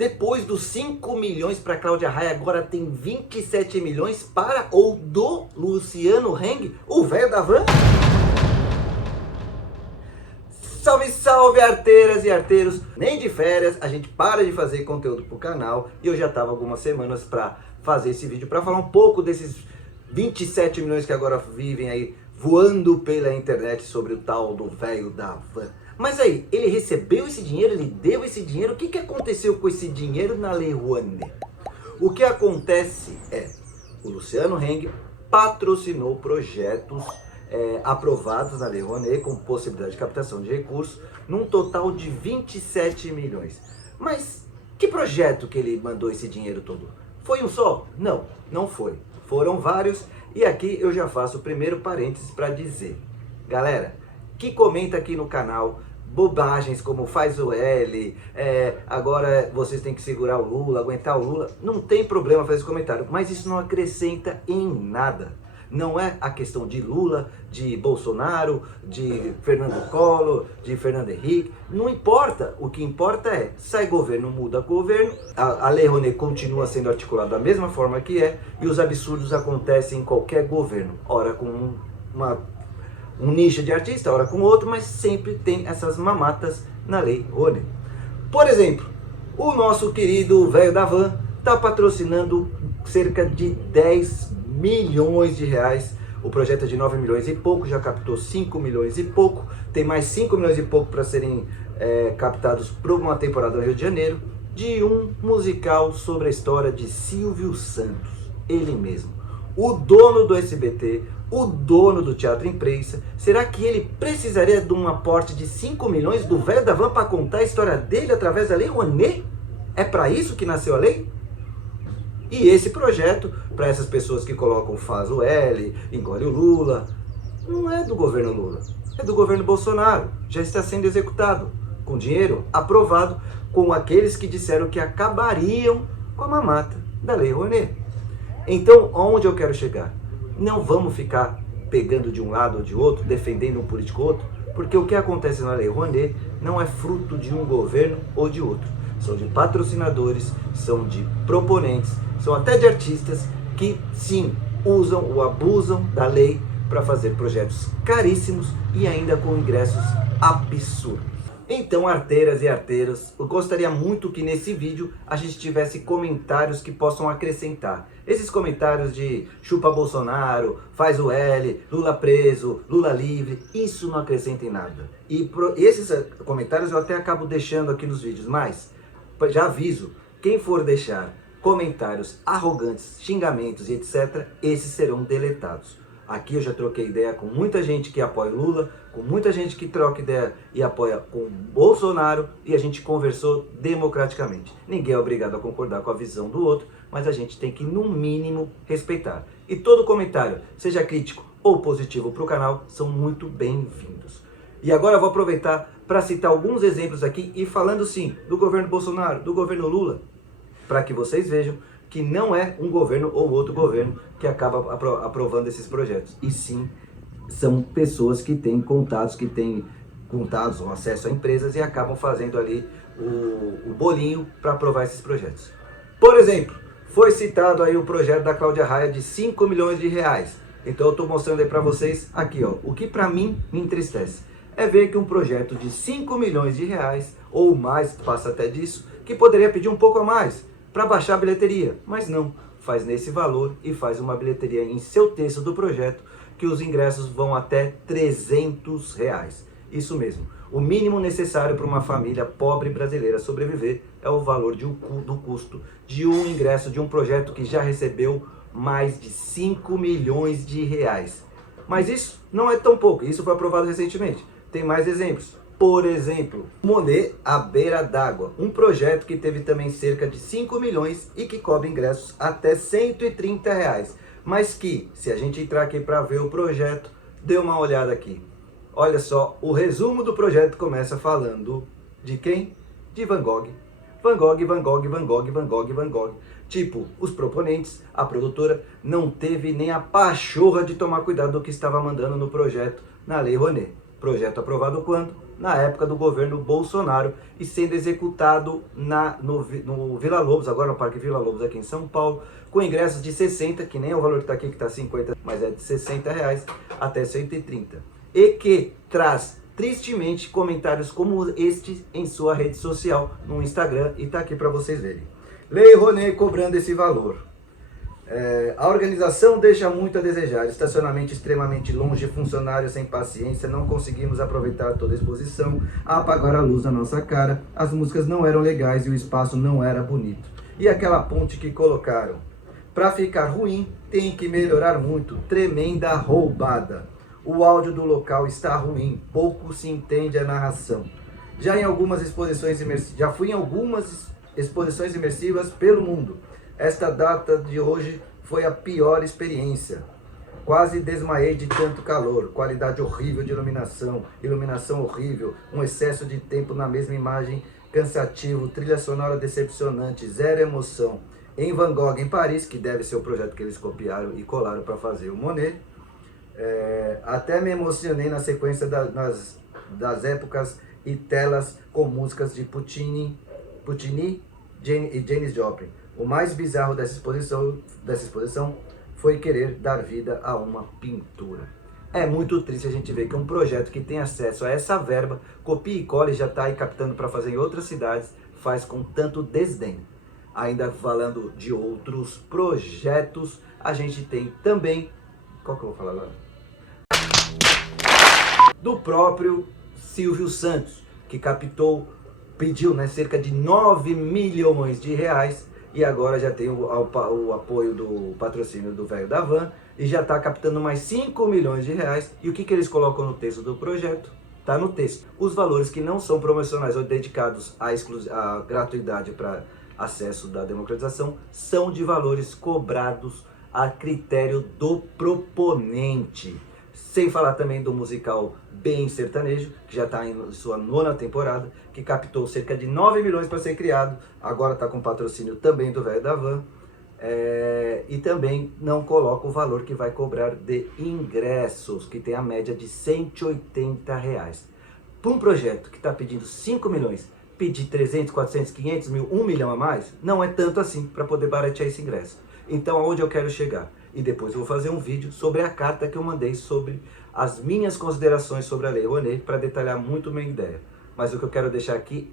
Depois dos 5 milhões para Cláudia Raia, agora tem 27 milhões para ou do Luciano Heng, o velho da van? Salve, salve, arteiras e arteiros! Nem de férias a gente para de fazer conteúdo pro canal e eu já tava algumas semanas para fazer esse vídeo para falar um pouco desses 27 milhões que agora vivem aí voando pela internet sobre o tal do velho da van. Mas aí, ele recebeu esse dinheiro, ele deu esse dinheiro, o que aconteceu com esse dinheiro na Lei Rouanet? O que acontece é, o Luciano Heng patrocinou projetos aprovados na Lei Rouanet com possibilidade de captação de recursos, num total de 27 milhões. Mas que projeto que ele mandou esse dinheiro todo? Foi um só? Não, não foi. Foram vários e aqui eu já faço o primeiro parênteses para dizer. Galera, que comenta aqui no canal bobagens como faz o L, agora vocês têm que segurar o Lula, aguentar o Lula, não tem problema fazer esse comentário, mas isso não acrescenta em nada. Não é a questão de Lula, de Bolsonaro, de Fernando Collor, de Fernando Henrique, não importa. O que importa é, sai governo, muda governo, a Lei Rouanet continua sendo articulada da mesma forma que é, e os absurdos acontecem em qualquer governo, ora com um nicho de artista, ora com outro, mas sempre tem essas mamatas na Lei Rouanet. Por exemplo, o nosso querido velho da van está patrocinando cerca de 10 milhões de reais. O projeto é de 9 milhões e pouco, já captou 5 milhões e pouco, tem mais 5 milhões e pouco para serem captados para uma temporada no Rio de Janeiro, de um musical sobre a história de Silvio Santos, ele mesmo, o dono do SBT, o dono do Teatro Imprensa. Será que ele precisaria de um aporte de 5 milhões do velho da van para contar a história dele através da Lei Rouanet? É para isso que nasceu a lei? E esse projeto, para essas pessoas que colocam faz o L, engole o Lula, não é do governo Lula, é do governo Bolsonaro. Já está sendo executado, com dinheiro aprovado, com aqueles que disseram que acabariam com a mamata da Lei Rouanet. Então, onde eu quero chegar? Não vamos ficar pegando de um lado ou de outro, defendendo um político ou outro, porque o que acontece na Lei Rouanet não é fruto de um governo ou de outro. São de patrocinadores, são de proponentes, são até de artistas que, sim, usam ou abusam da lei para fazer projetos caríssimos e ainda com ingressos absurdos. Então, arteiras e arteiros, eu gostaria muito que nesse vídeo a gente tivesse comentários que possam acrescentar. Esses comentários de chupa Bolsonaro, faz o L, Lula preso, Lula livre, isso não acrescenta em nada. E esses comentários eu até acabo deixando aqui nos vídeos, mas já aviso, quem for deixar comentários arrogantes, xingamentos e etc., esses serão deletados. Aqui eu já troquei ideia com muita gente que apoia Lula, com muita gente que troca ideia e apoia com Bolsonaro, e a gente conversou democraticamente. Ninguém é obrigado a concordar com a visão do outro, mas a gente tem que, no mínimo, respeitar. E todo comentário, seja crítico ou positivo para o canal, são muito bem-vindos. E agora eu vou aproveitar para citar alguns exemplos aqui, e falando sim, do governo Bolsonaro, do governo Lula, para que vocês vejam que não é um governo ou outro governo que acaba aprovando esses projetos. E sim, são pessoas que têm contatos ou acesso a empresas e acabam fazendo ali o bolinho para aprovar esses projetos. Por exemplo, foi citado aí o projeto da Cláudia Raia de 5 milhões de reais. Então eu estou mostrando aí para vocês aqui, ó, o que para mim me entristece é ver que um projeto de 5 milhões de reais ou mais, passa até disso, que poderia pedir um pouco a mais para baixar a bilheteria, mas não, faz nesse valor e faz uma bilheteria em seu texto do projeto que os ingressos vão até 300 reais. Isso mesmo, o mínimo necessário para uma família pobre brasileira sobreviver é o valor do custo de um ingresso de um projeto que já recebeu mais de 5 milhões de reais. Mas isso não é tão pouco, isso foi aprovado recentemente. Tem mais exemplos. Por exemplo, Monet à beira d'água, um projeto que teve também cerca de 5 milhões e que cobra ingressos até 130 reais. Mas que, se a gente entrar aqui para ver o projeto, dê uma olhada aqui. Olha só, o resumo do projeto começa falando de quem? De Van Gogh. Van Gogh, Van Gogh, Van Gogh, Van Gogh, Van Gogh. Tipo, os proponentes, a produtora, não teve nem a pachorra de tomar cuidado do que estava mandando no projeto na Lei Rouanet. Projeto aprovado quando? na época do governo Bolsonaro e sendo executado no Vila Lobos, agora no Parque Vila Lobos aqui em São Paulo, com ingressos de 60, que nem é o valor que está aqui, que está 50, mas é de R$60 até 130. E que traz tristemente comentários como este em sua rede social, no Instagram, e está aqui para vocês verem. Lei Rouanet cobrando esse valor. A organização deixa muito a desejar, estacionamento extremamente longe, funcionários sem paciência, não conseguimos aproveitar toda a exposição, apagaram a luz na nossa cara, as músicas não eram legais e o espaço não era bonito. E aquela ponte que colocaram? Para ficar ruim, tem que melhorar muito, tremenda roubada. O áudio do local está ruim, pouco se entende a narração. Já fui em algumas exposições imersivas pelo mundo. Esta data de hoje foi a pior experiência. Quase desmaiei de tanto calor, qualidade horrível de iluminação horrível, um excesso de tempo na mesma imagem, cansativo, trilha sonora decepcionante, zero emoção. Em Van Gogh, em Paris, que deve ser o projeto que eles copiaram e colaram para fazer o Monet, até me emocionei na sequência das épocas e telas com músicas de Puccini e Janis Joplin. O mais bizarro dessa exposição foi querer dar vida a uma pintura. É muito triste a gente ver que um projeto que tem acesso a essa verba, copia e cola e já está aí captando para fazer em outras cidades, faz com tanto desdém. Ainda falando de outros projetos, a gente tem também... Qual que eu vou falar lá? Do próprio Silvio Santos, que pediu cerca de 9 milhões de reais e agora já tem o apoio do patrocínio do velho da van e já está captando mais 5 milhões de reais. E o que eles colocam no texto do projeto? Está no texto. Os valores que não são promocionais ou dedicados à gratuidade para acesso da democratização são de valores cobrados a critério do proponente. Sem falar também do musical Bem Sertanejo, que já está em sua 9ª temporada, que captou cerca de 9 milhões para ser criado, agora está com patrocínio também do velho da van, e também não coloca o valor que vai cobrar de ingressos, que tem a média de R$180. Para um projeto que está pedindo 5 milhões, pedir 300, 400, 500 mil, 1 milhão a mais, não é tanto assim para poder baratear esse ingresso. Então, aonde eu quero chegar? E depois eu vou fazer um vídeo sobre a carta que eu mandei sobre as minhas considerações sobre a Lei Rouanet para detalhar muito minha ideia. Mas o que eu quero deixar aqui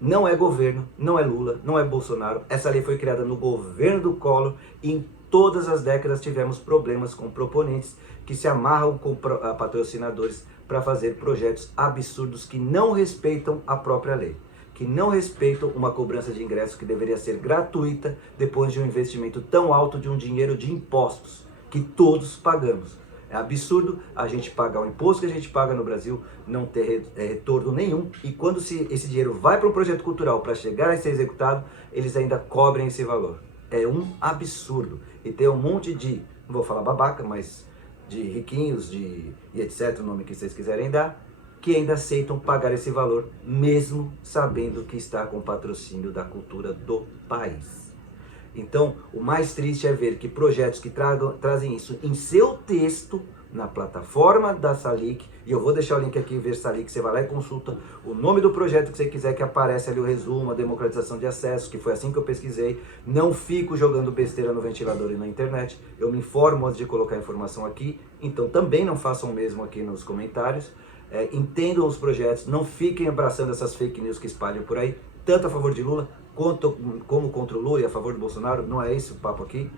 não é governo, não é Lula, não é Bolsonaro. Essa lei foi criada no governo do Collor e em todas as décadas tivemos problemas com proponentes que se amarram com patrocinadores para fazer projetos absurdos que não respeitam a própria lei, que não respeitam uma cobrança de ingresso que deveria ser gratuita depois de um investimento tão alto de um dinheiro de impostos que todos pagamos. É absurdo a gente pagar o imposto que a gente paga no Brasil, não ter retorno nenhum, e quando esse dinheiro vai para um projeto cultural para chegar a ser executado, eles ainda cobrem esse valor. É um absurdo. E tem um monte de, não vou falar babaca, mas de riquinhos, e etc, o nome que vocês quiserem dar, que ainda aceitam pagar esse valor, mesmo sabendo que está com patrocínio da cultura do país. Então, o mais triste é ver que projetos que trazem isso em seu texto, na plataforma da Salic, e eu vou deixar o link aqui, ver Salic, você vai lá e consulta o nome do projeto que você quiser, que aparece ali o resumo, a democratização de acesso, que foi assim que eu pesquisei. Não fico jogando besteira no ventilador e na internet, eu me informo antes de colocar a informação aqui, então também não façam o mesmo aqui nos comentários. Entendam os projetos, não fiquem abraçando essas fake news que espalham por aí, tanto a favor de Lula, como contra o Lula e a favor do Bolsonaro. Não é esse o papo aqui,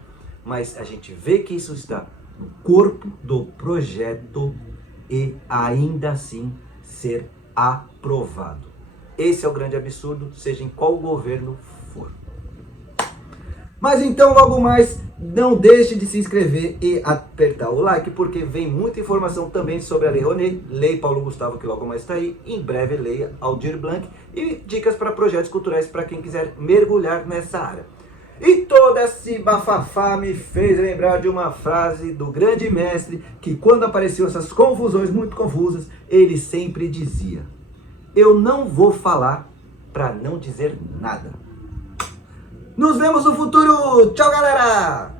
mas a gente vê que isso está no corpo do projeto e ainda assim ser aprovado. Esse é o grande absurdo, seja em qual governo for. Mas então, logo mais, não deixe de se inscrever e apertar o like, porque vem muita informação também sobre a Lei Rouanet, Lei Paulo Gustavo, que logo mais está aí, em breve Lei Aldir Blanc, e dicas para projetos culturais para quem quiser mergulhar nessa área. E todo esse bafafá me fez lembrar de uma frase do grande mestre, que quando apareciam essas confusões muito confusas, ele sempre dizia: eu não vou falar para não dizer nada. Nos vemos no futuro. Tchau, galera!